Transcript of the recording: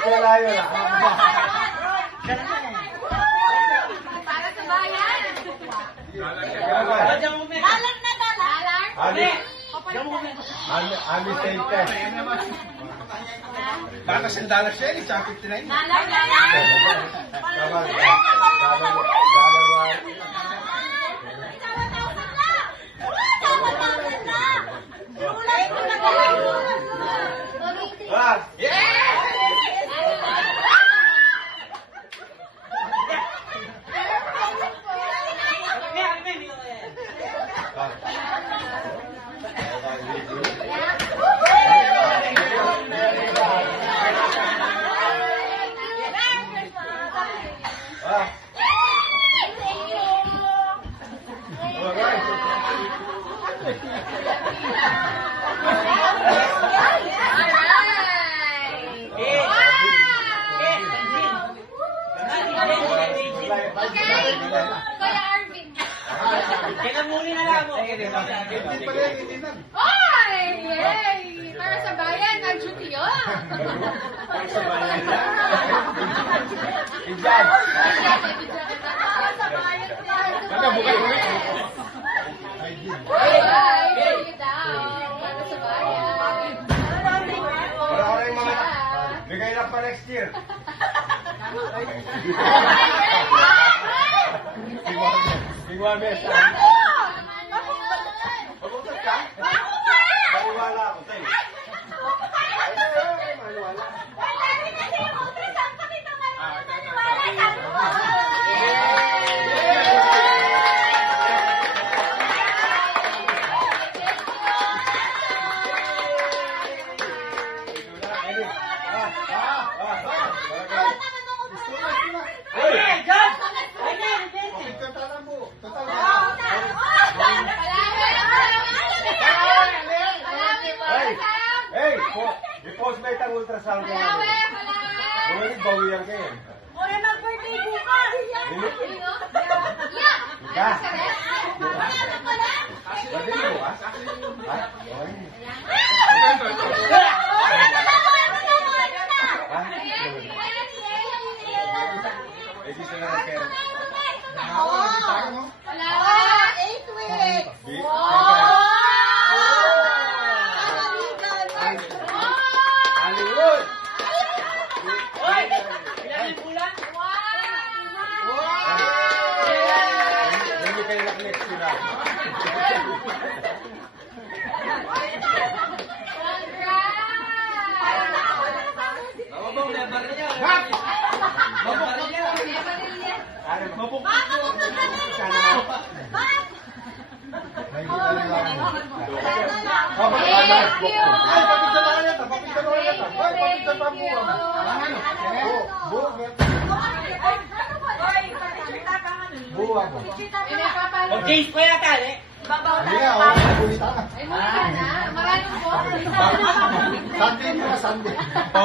Ito layo na. Para sa bayan. Lalang na dalang. Ami Taker. Baka $10 siya, eh, tsaka 59. Lalang. Kaya Arvin. Kinamuli na lang mo. Hindi pala yung hindi na. Oy! Yay! Para sa bayan, nag-duty yun. Sa bayan na. Ijan. Para sa bayan. Ano, bukay mo rin. Ay, sige daw. Para sa bayan. Wala ko na yung mga bigay lang pa next year. Tingwa besa. Mabutot ka? Maniwala ako tayo. Maniwala. Hey, i-post mo itang ultrasound ko. Bumalik, bawiyan kayo. Oy, mag-birthday bukas. Ika? Pwede mo ba? Ha? Okay. Ha? Eh, dito na ang pera. Hollywood! Hindi kayo next sila. Mabong, lebar niya. Mabong niya. Okay, pa yata, eh. Maraming po. Sunday mo na Sunday.